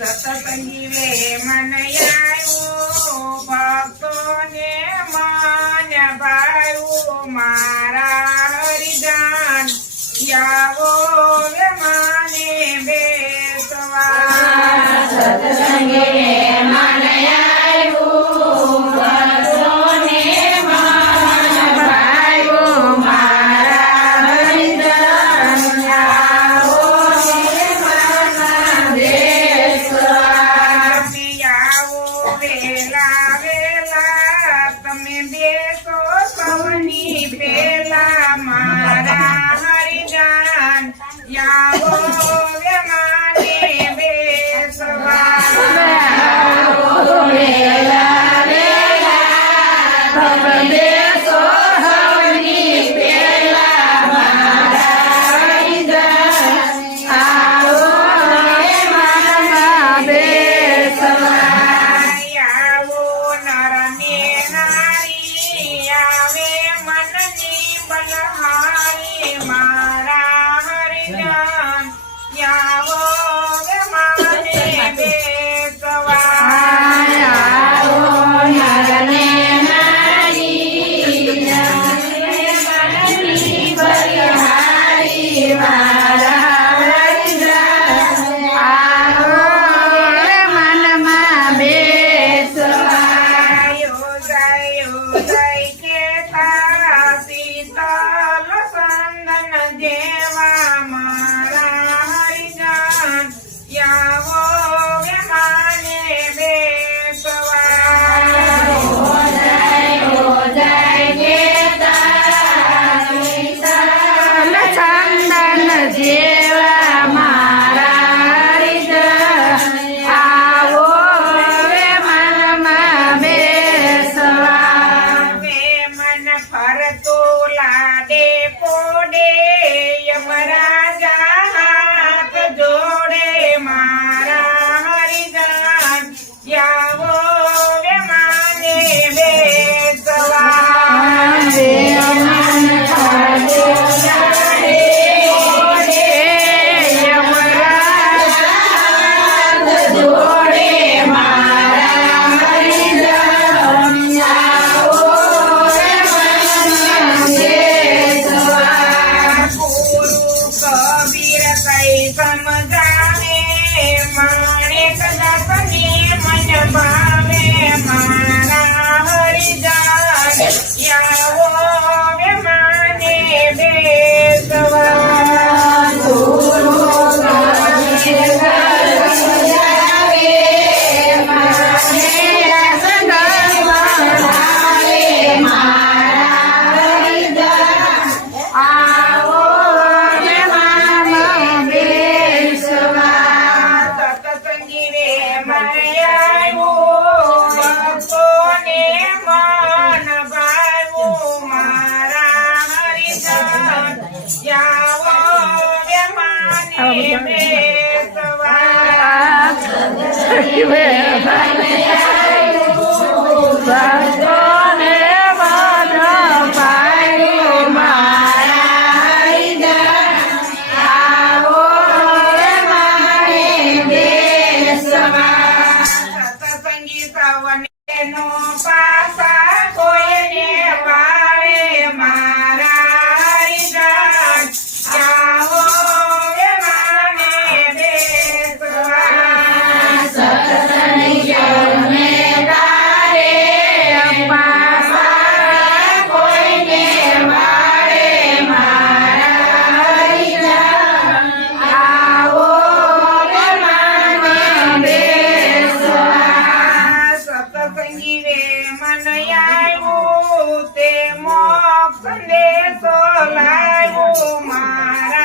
સતસંગી રે મન આવ્યો ભક્તોને મન ભાયું મારા હરિજન આવો વે મને બેસવા સત્સંગી રે મન આવ્યું ભક્તોને મન ભાયું મારા હરિજન આવો તમે બેસો સૌની પેલા મારા હરિજન આવો વે મને બેસવા મારા હરિજન આવો વે મને દેવા મારા હરિજન આવો વે મને ચંદન જેવા મારા હરિજન આવો વે મનમાં બેસવા વે મન ફરતો લાડે પોડે યમરાજા હાથ જોડે મારા હરિજન આવો વે મને બેસવા સમજાવે માણેક દાસને મન ભાવે મારા હરિજન આવો વે મને બેસવા પાસા કોઈને વાળે મારા હરિજન આવો વે મને બેસવા સત્સંગી રે મન આવ્યું તે મોક્ષ ને સોલાયું મારા